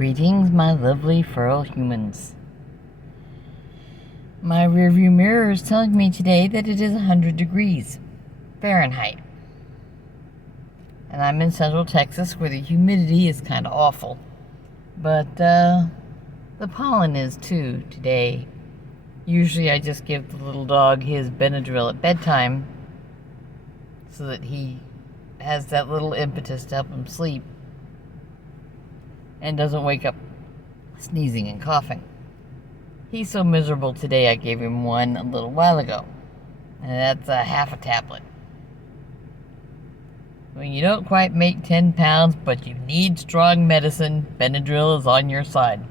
Greetings, my lovely feral humans. My rearview mirror is telling me today that it is 100 degrees Fahrenheit. And I'm in central Texas where the humidity is kind of awful. But the pollen is too today. Usually I just give the little dog his Benadryl at bedtime so that he has that little impetus to help him sleep and doesn't wake up sneezing and coughing. He's so miserable today, I gave him one a little while ago. And that's half a tablet. When you don't quite make 10 pounds, but you need strong medicine, Benadryl is on your side.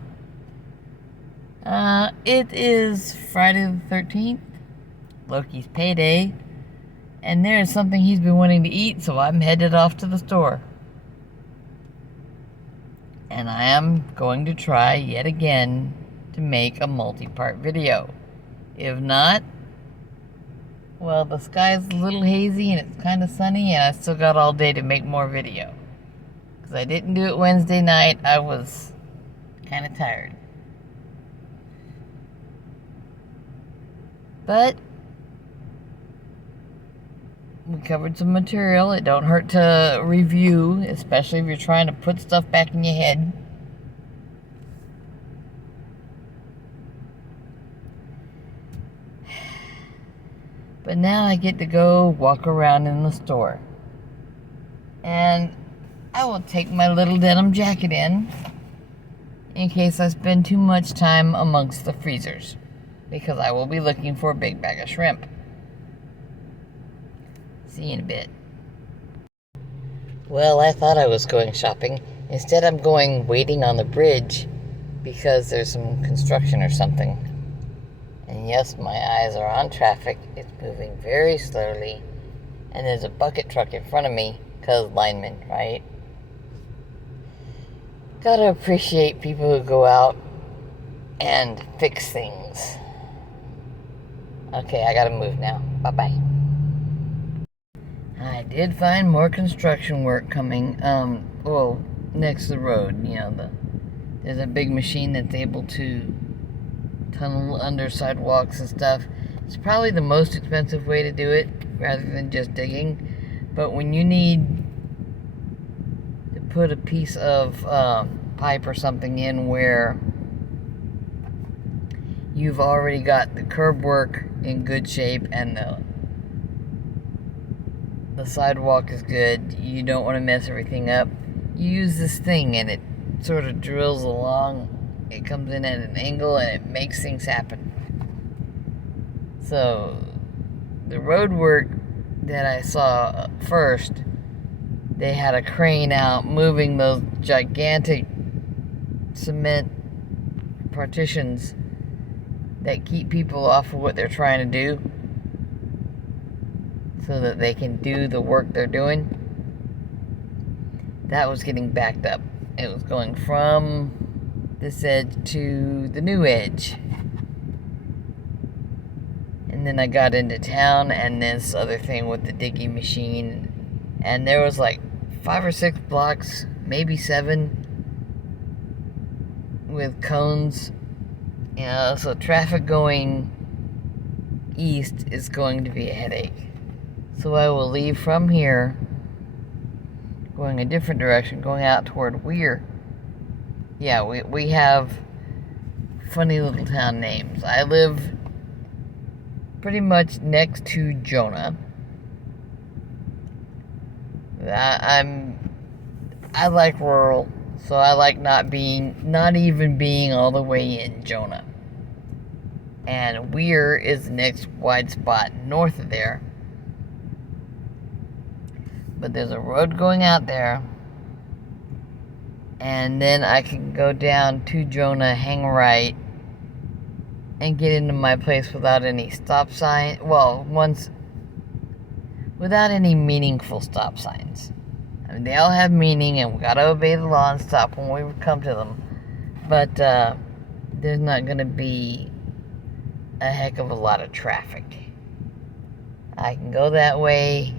It is Friday the 13th, Loki's payday, and there's something he's been wanting to eat, so I'm headed off to the store. And I am going to try yet again to make a multi-part video. If not, well, the sky's a little hazy and it's kind of sunny, and I still got all day to make more video. Because I didn't do it Wednesday night, I was kind of tired. But we covered some material. It don't hurt to review, especially if you're trying to put stuff back in your head. But now I get to go walk around in the store. And I will take my little denim jacket in case I spend too much time amongst the freezers, because I will be looking for a big bag of shrimp. See you in a bit. Well, I thought I was going shopping. Instead, I'm going waiting on the bridge because there's some construction or something. And yes, my eyes are on traffic. It's moving very slowly. And there's a bucket truck in front of me because linemen, right? Gotta appreciate people who go out and fix things. Okay, I gotta move now. Bye-bye. I did find more construction work coming, next to the road. You know, there's a big machine that's able to tunnel under sidewalks and stuff. It's probably the most expensive way to do it, rather than just digging. But when you need to put a piece of pipe or something in where you've already got the curb work in good shape and the sidewalk is good, you don't want to mess everything up, you use this thing and it sort of drills along. It comes in at an angle and it makes things happen. So the road work that I saw first, they had a crane out moving those gigantic cement partitions that keep people off of what they're trying to do, so that they can do the work they're doing. That was getting backed up. It was going from this edge to the new edge. And then I got into town and this other thing with the digging machine, and there was like 5 or 6 blocks, maybe 7, with cones. You know, so traffic going east is going to be a headache. So I will leave from here, going a different direction, going out toward Weir. Yeah, we have funny little town names. I live pretty much next to Jonah. I like rural, so I like not even being all the way in Jonah. And Weir is the next wide spot north of there. But there's a road going out there, and then I can go down to Jonah, hang right, and get into my place without any stop sign. Well, without any meaningful stop signs. I mean, they all have meaning, and we gotta obey the law and stop when we come to them. But there's not gonna be a heck of a lot of traffic. I can go that way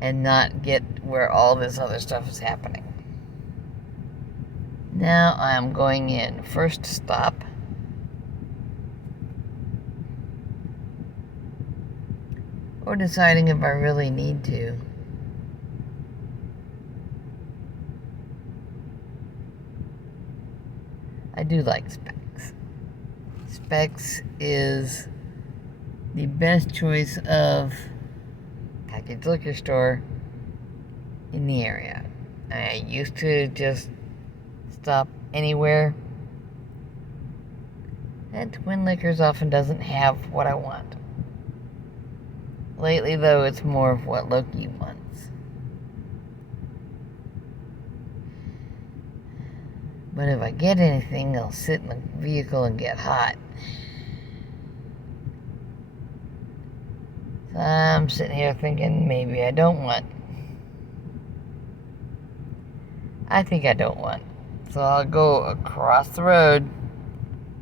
and not get where all this other stuff is happening. Now I'm going in. First stop. Or deciding if I really need to. I do like Specs. Specs is the best choice of packaged liquor store in the area. I used to just stop anywhere. And Twin Liquors often doesn't have what I want. Lately, though, it's more of what Loki wants. But if I get anything, I'll sit in the vehicle and get hot. So I'm sitting here thinking maybe I don't want. I think I don't want. So I'll go across the road.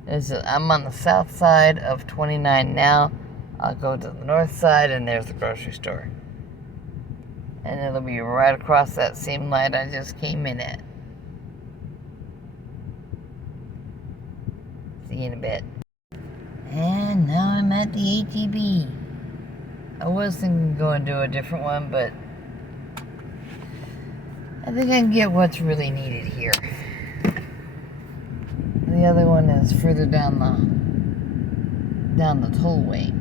I'm on the south side of 29 now. I'll go to the north side and there's the grocery store. And it'll be right across that same light I just came in at. See you in a bit. And now I'm at the ATB. I was thinking of going to a different one, but I think I can get what's really needed here. The other one is further down the tollway.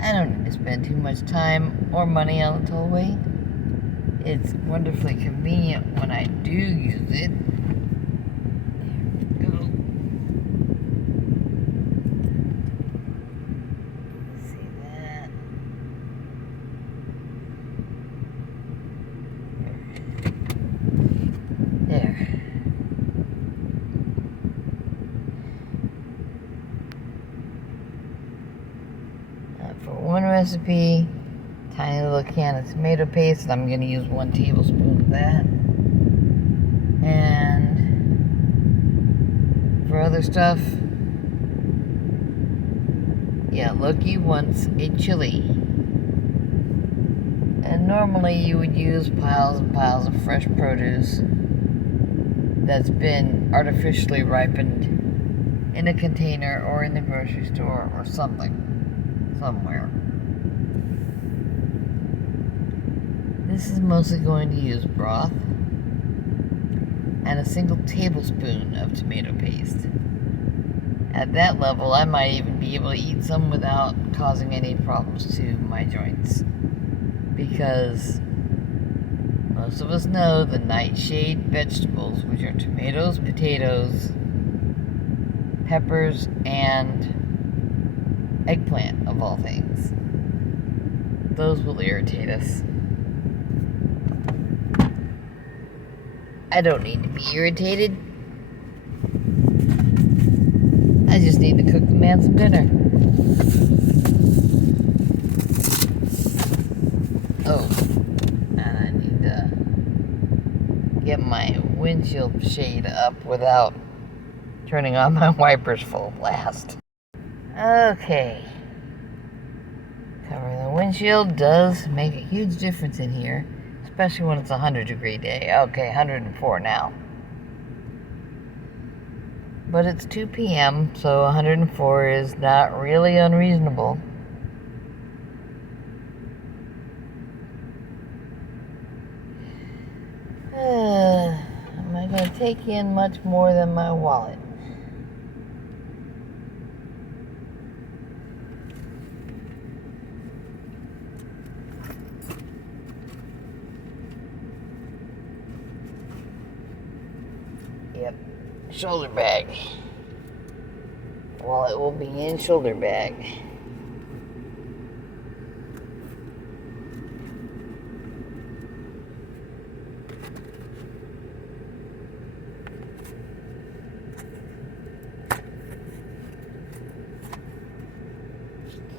I don't need to spend too much time or money on the tollway. It's wonderfully convenient when I do use it. There we go. See that? There. For one recipe, tiny little can of tomato paste, and I'm going to use 1 tablespoon of that. And for other stuff, yeah, Loki wants a chili. And normally you would use piles and piles of fresh produce that's been artificially ripened in a container or in the grocery store or something. Somewhere. This is mostly going to use broth and a single tablespoon of tomato paste. At that level, I might even be able to eat some without causing any problems to my joints. Because most of us know the nightshade vegetables, which are tomatoes, potatoes, peppers, and eggplant, of all things. Those will irritate us. I don't need to be irritated. I just need to cook the man some dinner. Oh, and I need to get my windshield shade up without turning on my wipers full blast. Okay. Covering the windshield does make a huge difference in here, especially when it's a 100-degree day. Okay, 104 now. But it's 2 p.m., so 104 is not really unreasonable. Am I going to take in much more than my wallet? Yep, shoulder bag. Wallet will be in shoulder bag.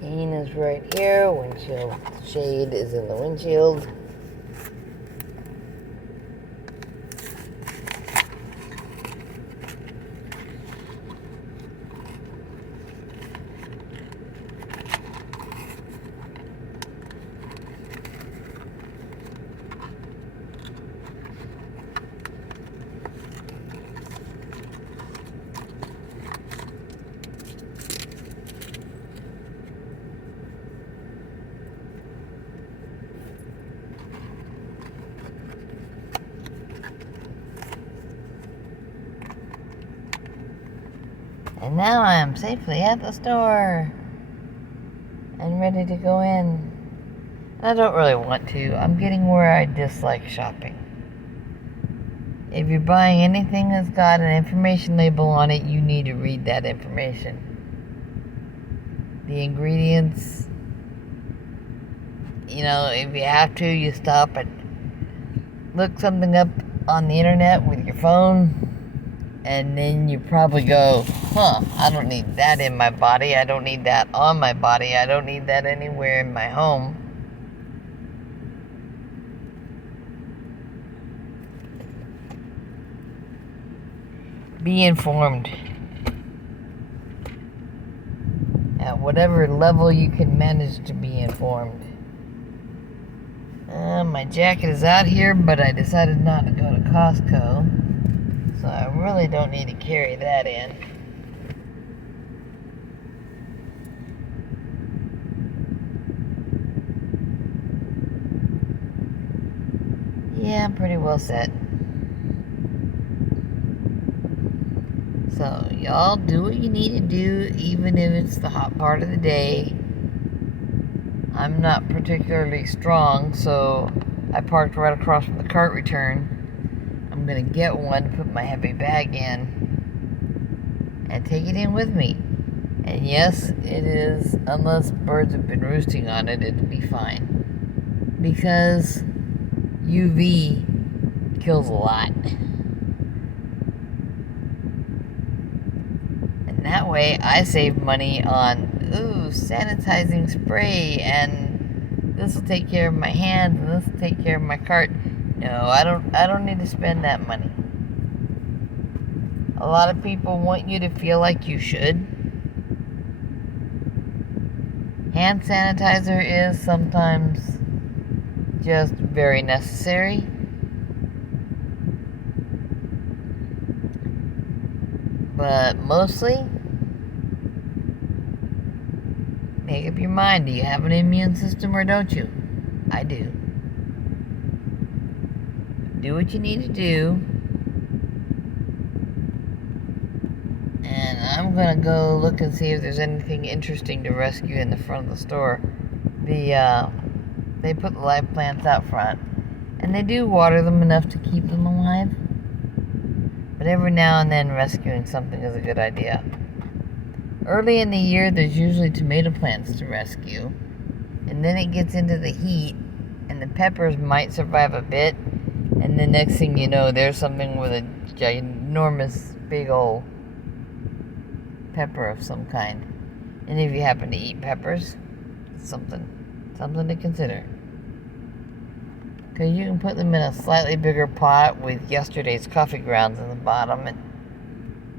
Cane is right here. Windshield shade is in the windshield. And now I am safely at the store and ready to go in. And I don't really want to. I'm getting where I dislike shopping. If you're buying anything that's got an information label on it, you need to read that information. The ingredients, you know, if you have to, you stop and look something up on the internet with your phone, and then you probably go, I don't need that in my body, I don't need that on my body, I don't need that anywhere in my home. Be informed. At whatever level you can manage to be informed. My jacket is out here, but I decided not to go to Costco, so I really don't need to carry that in. Yeah, I'm pretty well set. So, y'all do what you need to do, even if it's the hot part of the day. I'm not particularly strong, so I parked right across from the cart return. I'm gonna get one, put my heavy bag in, and take it in with me. And yes, it is, unless birds have been roosting on it, it'll be fine. Because UV kills a lot. And that way I save money on sanitizing spray, and this will take care of my hands, and this will take care of my cart. No, I don't need to spend that money. A lot of people want you to feel like you should. Hand sanitizer is sometimes just very necessary. But mostly, make up your mind. Do you have an immune system or don't you? I do. Do what you need to do. And I'm gonna go look and see if there's anything interesting to rescue in the front of the store. They put the live plants out front, and they do water them enough to keep them alive. But every now and then rescuing something is a good idea. Early in the year, there's usually tomato plants to rescue, and then it gets into the heat, and the peppers might survive a bit, and the next thing you know, there's something with a ginormous, big old pepper of some kind. And if you happen to eat peppers, it's something to consider. Because you can put them in a slightly bigger pot with yesterday's coffee grounds in the bottom, and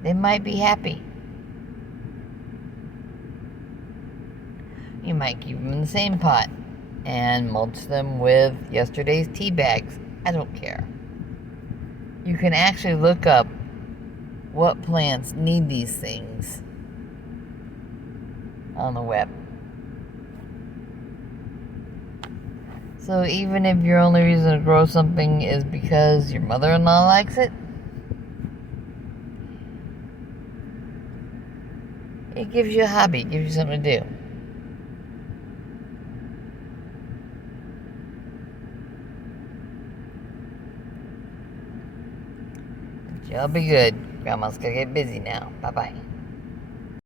they might be happy. You might keep them in the same pot and mulch them with yesterday's tea bags. I don't care. You can actually look up what plants need these things on the web. So even if your only reason to grow something is because your mother-in-law likes it, it gives you a hobby, it gives you something to do. But y'all be good. Grandma's gonna get busy now. Bye-bye.